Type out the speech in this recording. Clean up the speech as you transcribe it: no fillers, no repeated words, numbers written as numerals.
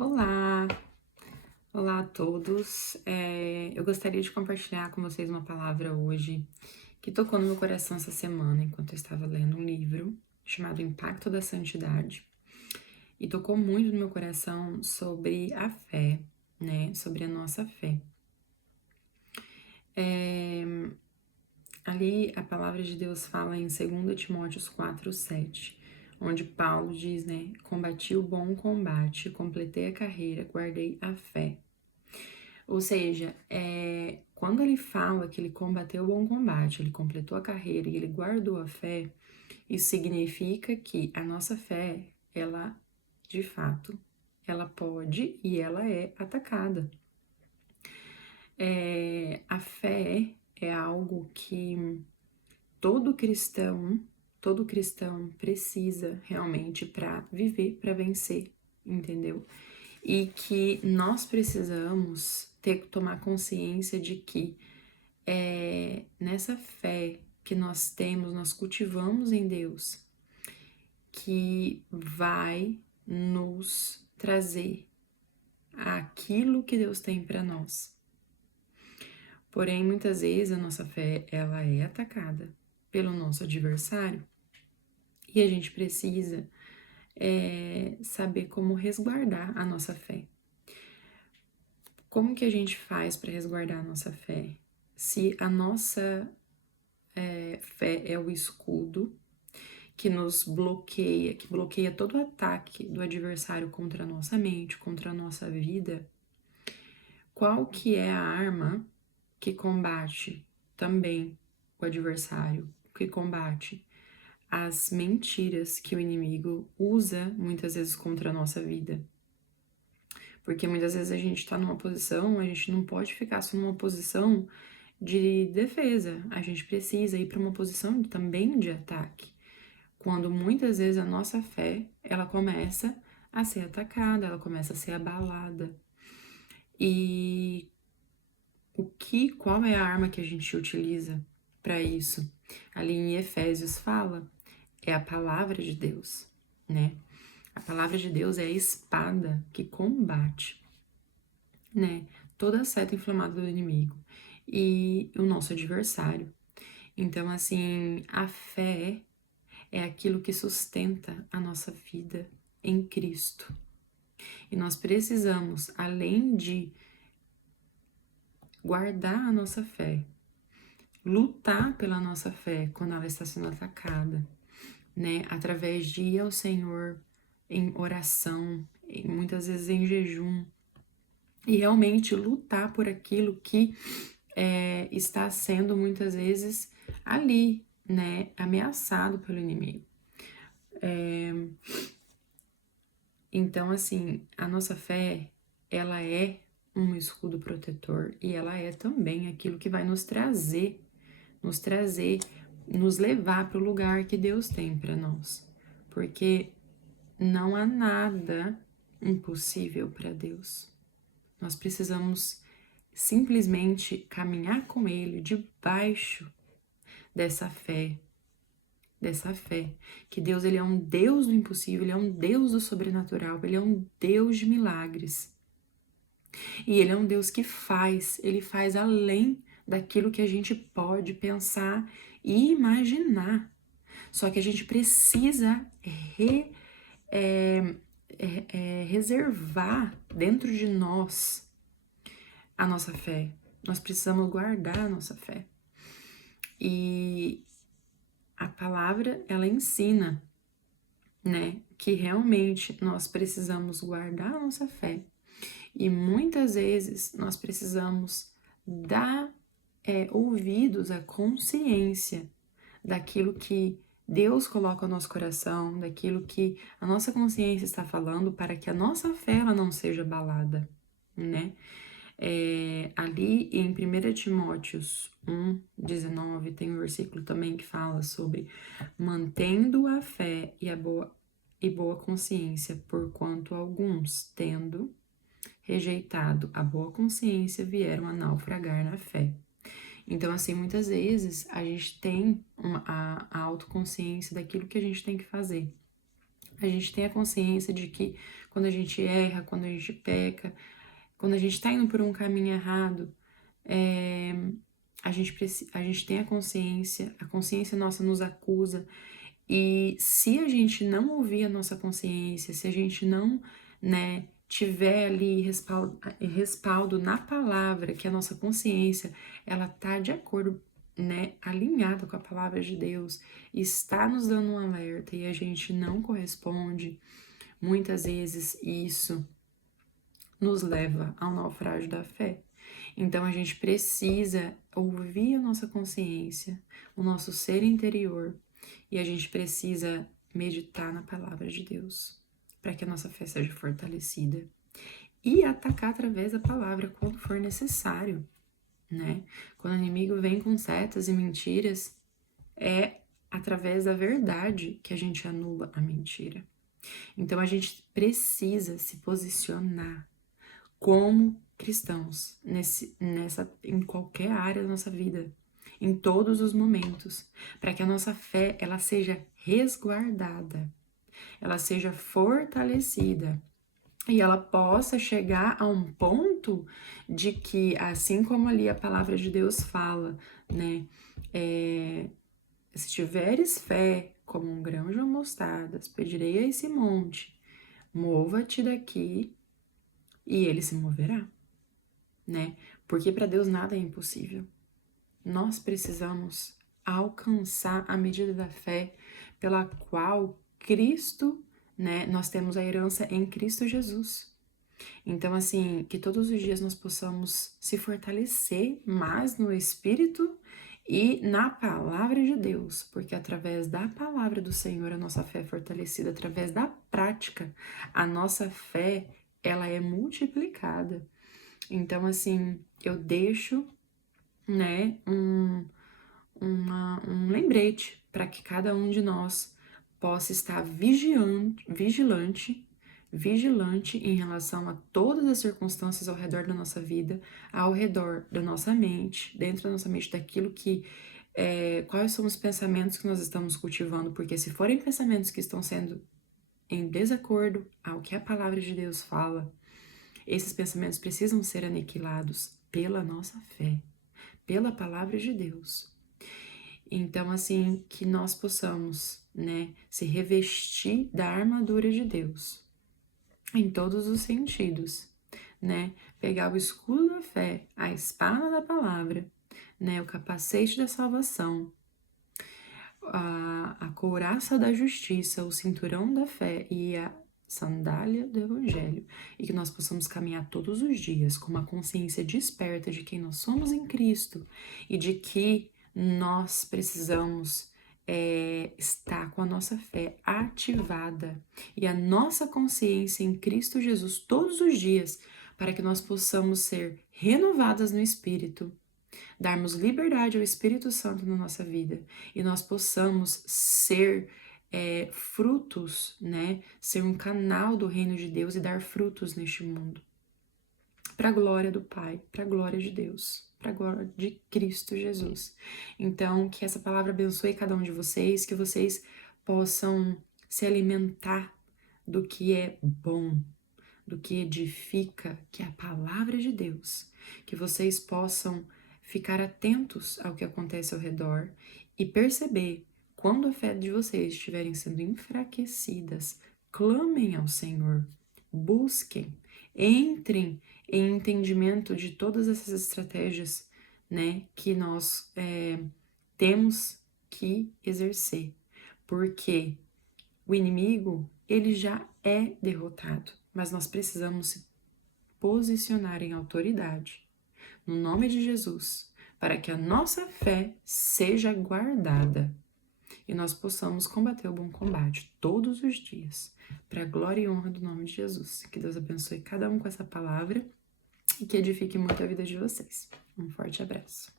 Olá, olá a todos. Eu gostaria de compartilhar com vocês uma palavra hoje que tocou no meu coração essa semana enquanto eu estava lendo um livro chamado Impacto da Santidade e tocou muito no meu coração sobre a fé, né? Sobre a nossa fé. Ali a palavra de Deus fala em 2 Timóteo 4:7, onde Paulo diz, né? Combati o bom combate, completei a carreira, guardei a fé. Ou seja, quando ele fala que ele combateu o bom combate, ele completou a carreira e ele guardou a fé, isso significa que a nossa fé, ela, de fato, ela pode e ela é atacada. A fé é algo que todo cristão precisa realmente para viver, para vencer, entendeu? E que nós precisamos tomar consciência de que nessa fé que nós temos, nós cultivamos em Deus, que vai nos trazer aquilo que Deus tem para nós. Porém, muitas vezes a nossa fé ela é atacada pelo nosso adversário e a gente precisa saber como resguardar a nossa fé. Como que a gente faz para resguardar a nossa fé? Se a nossa fé é o escudo que nos bloqueia, que bloqueia todo o ataque do adversário contra a nossa mente, contra a nossa vida, qual que é a arma que combate também o adversário, que combate as mentiras que o inimigo usa muitas vezes contra a nossa vida? Porque muitas vezes a gente tá numa posição, a gente não pode ficar só numa posição de defesa, a gente precisa ir para uma posição também de ataque. Quando muitas vezes a nossa fé, ela começa a ser atacada, ela começa a ser abalada. E qual é a arma que a gente utiliza para isso? Ali em Efésios fala, é a palavra de Deus, né? A palavra de Deus é a espada que combate, né? Toda a seta inflamada do inimigo e o nosso adversário. Então, assim, a fé é aquilo que sustenta a nossa vida em Cristo. E nós precisamos, além de guardar a nossa fé, lutar pela nossa fé quando ela está sendo atacada, né? Através de ir ao Senhor em oração, muitas vezes em jejum, e realmente lutar por aquilo que está sendo muitas vezes ali, né? Ameaçado pelo inimigo. Então, assim, a nossa fé, ela é um escudo protetor e ela é também aquilo que vai nos levar para o lugar que Deus tem para nós. Porque não há nada impossível para Deus. Nós precisamos simplesmente caminhar com Ele debaixo dessa fé, que Deus ele é um Deus do impossível, ele é um Deus do sobrenatural, ele é um Deus de milagres. E ele é um Deus que ele faz além daquilo que a gente pode pensar e imaginar. Só que a gente precisa reservar dentro de nós a nossa fé. Nós precisamos guardar a nossa fé. E a palavra, ela ensina, né, que realmente nós precisamos guardar a nossa fé. E muitas vezes nós precisamos dar ouvidos à consciência daquilo que Deus coloca no nosso coração, daquilo que a nossa consciência está falando, para que a nossa fé ela não seja abalada, né? Ali em 1 Timóteo 1:19 tem um versículo também que fala sobre mantendo a fé e boa consciência, porquanto alguns, tendo rejeitado a boa consciência, vieram a naufragar na fé. Então, assim, muitas vezes a gente tem a autoconsciência daquilo que a gente tem que fazer. A gente tem a consciência de que quando a gente erra, quando a gente peca, quando a gente está indo por um caminho errado, a gente tem a consciência nossa nos acusa, e se a gente não ouvir a nossa consciência, se a gente não, né, tiver ali respaldo na palavra, que a nossa consciência, ela tá de acordo, né, alinhada com a palavra de Deus, está nos dando um alerta e a gente não corresponde, muitas vezes isso nos leva ao naufrágio da fé. Então a gente precisa ouvir a nossa consciência, o nosso ser interior, e a gente precisa meditar na palavra de Deus, para que a nossa fé seja fortalecida e atacar através da palavra quando for necessário, né? Quando o inimigo vem com setas e mentiras, é através da verdade que a gente anula a mentira. Então a gente precisa se posicionar como cristãos em qualquer área da nossa vida, em todos os momentos, para que a nossa fé ela seja resguardada, ela seja fortalecida e ela possa chegar a um ponto de que, assim como ali a palavra de Deus fala, né, se tiveres fé como um grão de uma mostarda, pedirei a esse monte, mova-te daqui e ele se moverá, né? Porque para Deus nada é impossível. Nós precisamos alcançar a medida da fé pela qual Cristo, né, nós temos a herança em Cristo Jesus. Então, assim, que todos os dias nós possamos se fortalecer mais no Espírito e na palavra de Deus, porque através da palavra do Senhor a nossa fé é fortalecida, através da prática a nossa fé ela é multiplicada. Então, assim, eu deixo, né, um lembrete para que cada um de nós possa estar vigilante em relação a todas as circunstâncias ao redor da nossa vida, ao redor da nossa mente, dentro da nossa mente, daquilo que quais são os pensamentos que nós estamos cultivando, porque se forem pensamentos que estão sendo em desacordo ao que a palavra de Deus fala, esses pensamentos precisam ser aniquilados pela nossa fé, pela palavra de Deus. Então, assim, que nós possamos, né, se revestir da armadura de Deus, em todos os sentidos, né? Pegar o escudo da fé, a espada da palavra, né, o capacete da salvação, a couraça da justiça, o cinturão da fé e a sandália do evangelho, e que nós possamos caminhar todos os dias com uma consciência desperta de quem nós somos em Cristo e de que nós precisamos estar com a nossa fé ativada e a nossa consciência em Cristo Jesus todos os dias, para que nós possamos ser renovadas no Espírito, darmos liberdade ao Espírito Santo na nossa vida e nós possamos ser frutos, né? Ser um canal do reino de Deus e dar frutos neste mundo. Para a glória do Pai, para a glória de Deus, para a glória de Cristo Jesus. Então, que essa palavra abençoe cada um de vocês, que vocês possam se alimentar do que é bom, do que edifica, que é a palavra de Deus. Que vocês possam ficar atentos ao que acontece ao redor e perceber quando a fé de vocês estiverem sendo enfraquecidas, clamem ao Senhor, busquem, entrem em entendimento de todas essas estratégias, né, que nós temos que exercer, porque o inimigo, ele já é derrotado, mas nós precisamos se posicionar em autoridade, no nome de Jesus, para que a nossa fé seja guardada e nós possamos combater o bom combate todos os dias, para a glória e honra do nome de Jesus. Que Deus abençoe cada um com essa palavra e que edifique muito a vida de vocês. Um forte abraço.